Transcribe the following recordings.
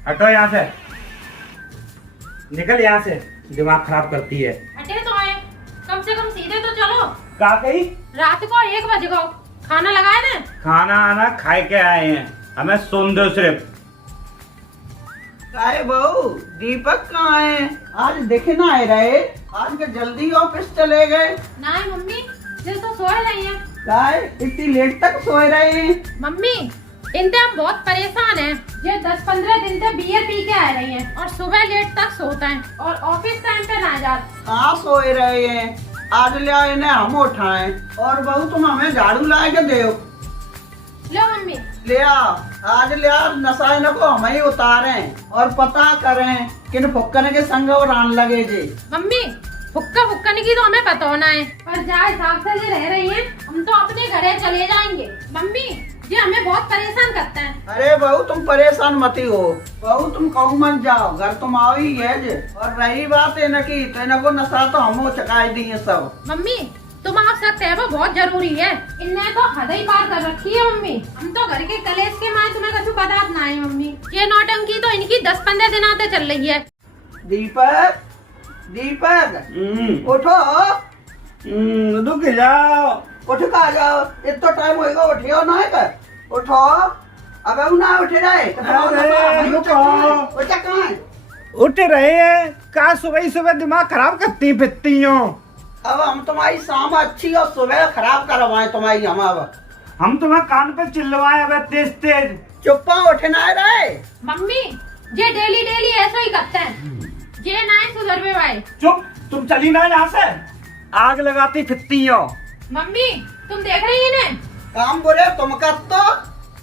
हटो यहाँ से, निकल यहाँ से, दिमाग खराब करती है। हटे तो आए, कम से कम सीधे तो चलो। का कही? रात को 1 बजे को खाना लगाए ना। खाना आना खाए के आए हैं, हमें सोन दो सिर्फ। काय बहू दीपक कहाँ है? आज देखे ना आए रहे, आज के जल्दी ऑफिस चले गए। नहीं मम्मी, ये तो सोए रही है। काय इतनी लेट तक सोए रहे हैं? मम्मी इनसे हम बहुत परेशान हैं। ये 10-15 दिन से बियर पी के आ रही हैं और सुबह लेट तक सोता है और ऑफिस टाइम पे ना जाते। कहाँ सोए रहे हैं? आज ले आए ने हम उठाए। और बहू तुम हमें झाड़ू ला के दो। लो मम्मी। ले आ, आज ले आ, नशा न को हम ही उतारें और पता करें किन फुक्कन के संग और आन लगे जी। मम्मी फुक्का फुक्कन की तो हमें पता होना है, पर जहाँ हिसाब से ये रह रही हैं, हम तो अपने घरे चले जाएंगे। मम्मी ये हमें बहुत परेशान करते हैं। अरे बहू तुम परेशान मती हो। बहू तुम कहूँ मत जाओ, घर तुम आओ ही है जे। और रही बात है न की तो इनको नशा तो हम चकाई दिए सब। मम्मी तुम आ सकते हैं, वो बहुत जरूरी है। इनने तो हद ही पार कर रखी है मम्मी। हम तो घर के कलेश के माए तुम्हें कछु पता ना है मम्मी। ये नौटंकी तो इनकी 10-15 दिन आते चल रही है। दीपक दीपक उठो। रुक जाओ। उठ का जाओ, इतना टाइम होएगा उठियो ना है कर। उठो, अब ना उठे रहे। बच्चा कहाँ है? उठ रहे हैं, का सुबह सुबह दिमाग खराब करती फिरती हो। अब हम तुम्हारी शाम अच्छी और सुबह खराब करवाए तुम्हारी। हम तुम्हें कान पे चिल्लवाए अब तेज तेज। चुप्पा उठना है रहे। मम्मी ये डेली ऐसा ही करते हैं, ये ना सुधर में भाई। चुप, तुम चली ना यहाँ से, आग लगाती फिरती हो। मम्मी तुम देख रही है ना, काम बुरे तुम कर तो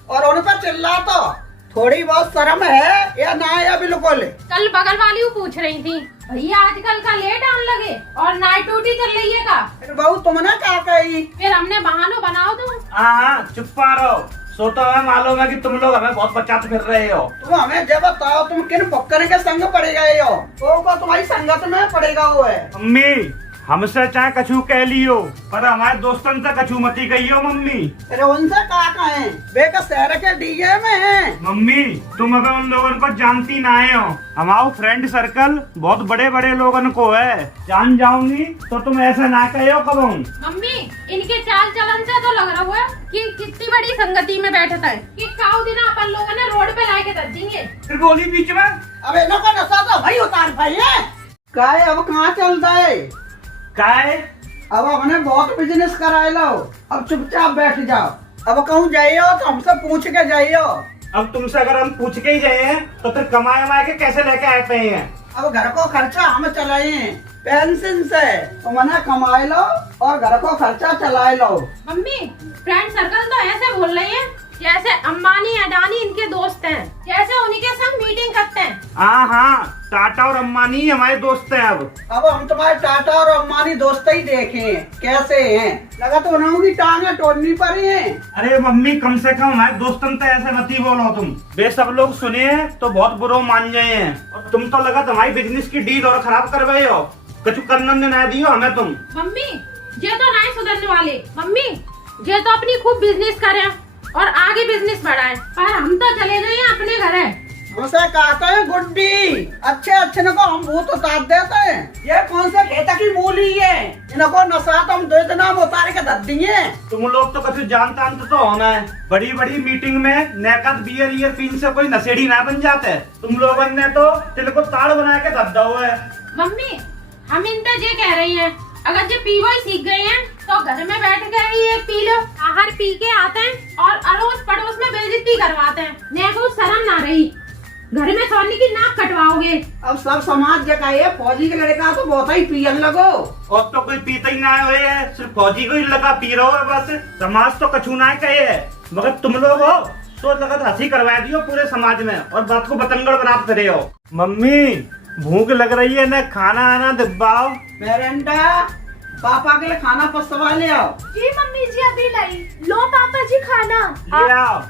और उन पर चिल्ला तो थोड़ी बहुत शर्म है या ना है? या बिल्कुल। कल बगल वाली वो पूछ रही थी, भैया आजकल का लेट आने लगे और नाइट ड्यूटी चल रही है का। फिर बहू तुमने क्या कही? फिर हमने बहानो बनाओ तुम। हाँ चुप रहो, सो तो हमें मालूम है कि तुम लोग हमें बहुत बचाते फिर रहे हो। तुम हमें जब बताओ तुम किन पक्कने के संग पड़े गए हो? वो तुम्हारी संगत में पड़ेगा वो है। मम्मी हमसे चाहे कछु कह लियो, पर हमारे दोस्तन से कछु मती कहियो मम्मी। अरे उनसे कहा कहें, वे का शहर के डीजे में है। मम्मी तुम अगर उन लोगों को जानती ना हो, हमारा फ्रेंड सर्कल बहुत बड़े बड़े लोगन को है। जान जाऊंगी तो तुम ऐसा ना कहो कबू। मम्मी इनके चाल चलन से तो लग रहा है कि कितनी बड़ी संगति में बैठता है कि काउ दिन अपन लोगों ने रोड पे लाके रख देंगे। फिर गोली बीच में। अब इन को नशा तो भाई उतार पाई है। काय अब कहाँ चलता है? काय अब हमने बहुत बिजनेस कराए लो, अब चुपचाप बैठ जाओ। अब कहूँ जाइयो तो हमसे पूछ के जाइयो। अब तुमसे अगर हम पूछ के ही जाए हैं तो फिर कमाए वमाए के कैसे लेके आते हैं? अब घर को खर्चा हम चलाए पेंशन से, तो मना कमाए लो और घर को खर्चा चलाए लो। मम्मी फ्रेंड सर्कल तो ऐसे बोल रही है जैसे अंबानी अडानी इनके दोस्त हैं, जैसे उन्हीं के संग मीटिंग करते हैं। हाँ टाटा और अम्बानी हमारे दोस्त हैं। अब हम तुम्हारे टाटा और अम्बानी दोस्त ही देखे कैसे हैं। लगा तो उन्होंने भी टांगे तोड़नी पड़ी हैं। अरे मम्मी कम से कम हमारे दोस्तन तो ऐसे मत ही बोलो तुम। वे सब लोग सुने हैं तो बहुत बुरो मान जाए हैं, और तुम तो लगा तुम्हारी बिजनेस की डील और खराब कर गए हो। कछु करने ना दियो हमें तुम। मम्मी ये तो नहीं सुधरने वाले। मम्मी ये तो अपनी खूब बिजनेस करे और आगे बिजनेस बढ़ाए, पर हम तो चले गए हैं अपने घर है। हमसे कहते हैं गुड्डी, अच्छे को हम भूत उतार देते हैं। ये कौन से खेता की मूली है? इनको नशा तो हम 2 दिन में उतार के धर दिए। तुम लोग तो कभी जानता तो होना है, बड़ी बड़ी मीटिंग में नैकत बियर ईयर पीन से कोई नशेड़ी ना बन जाते। तुम लोगों ने तो तिल को ताड़ बना के धर दो है। मम्मी हम इनसे ये कह रही हैं, अगर जो पीवो ही सीख गए हैं तो घर में बैठ कर ही एक पी लो। बाहर पी के आते हैं और अड़ोस पड़ोस में बेइज्जती करवाते हैं। ने को शर्म ना रही, घर में सोने की नाक कटवाओगे। अब सब समाज जगह ये फौजी के लड़का तो बहुत ही पियन लगो। और तो कोई पीता ही ना है, सिर्फ फौजी को ही लगा पी रहा है बस। समाज तो कछु ना कहे है, मगर तुम लोग हो तो लगा हंसी करवा दियो पूरे समाज में और बात को बतंगड़ बना रहे हो। मम्मी भूख लग रही है ना, खाना आना दिब्बाओ। मेरेंटा पापा के लिए खाना पसवा ले आओ। जी मम्मी जी अभी लाई। लो पापा जी खाना। ले आओ।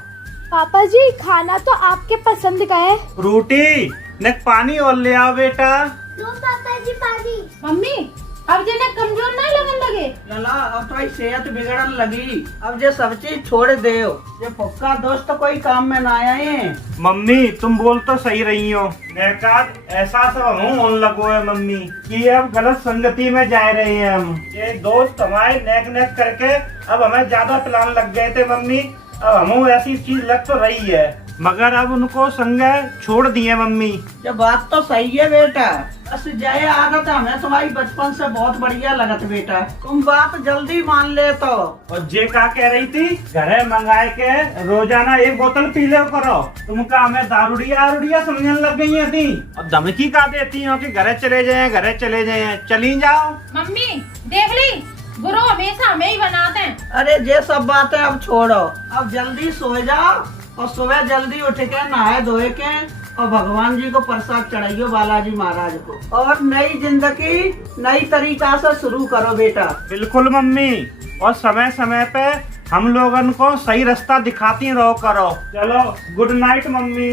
पापा जी खाना तो आपके पसंद का है। रोटी न पानी और ले आओ बेटा। लो पापा जी पानी। मम्मी अब जिन्हें कमजोर ना लगन लगे। लला अब तो सेहत बिगड़न लगी, अब जे सब चीज छोड़ दे, ये फुक्का दोस्त तो कोई काम में ना आए। मम्मी तुम बोल तो सही रही हो, नेकात ऐसा सब हम होने लगो है मम्मी कि अब गलत संगति में जा रहे हैं हम। ये दोस्त हमारे नेक नेक करके अब हमें ज्यादा प्लान लग गए थे मम्मी, अब हमें ऐसी चीज लग तो रही है, मगर अब उनको संग छोड़ दिए मम्मी। ये बात तो सही है बेटा, बस जय आदत हमें तुम्हारी बचपन से बहुत बढ़िया लगत बेटा, तुम बात जल्दी मान ले तो। और जे का कह रही थी घरे मंगाए के रोजाना 1 बोतल पी ले करो, तुमका हमें दारूड़िया समझने लग गई थी और धमकी का देती हो कि घरे चले जाए, चली जाओ। मम्मी देख ली, गुरु हमेशा हमें ही बनाते हैं। अरे ये सब बातें अब छोड़ो, अब जल्दी सो जाओ और सुबह जल्दी उठ के नहाए धोए के और भगवान जी को प्रसाद चढ़ाइयो बालाजी महाराज को, और नई जिंदगी नई तरीका से शुरू करो बेटा। बिल्कुल मम्मी, और समय समय पे हम लोगन को सही रास्ता दिखाती रहो करो। चलो गुड नाइट मम्मी।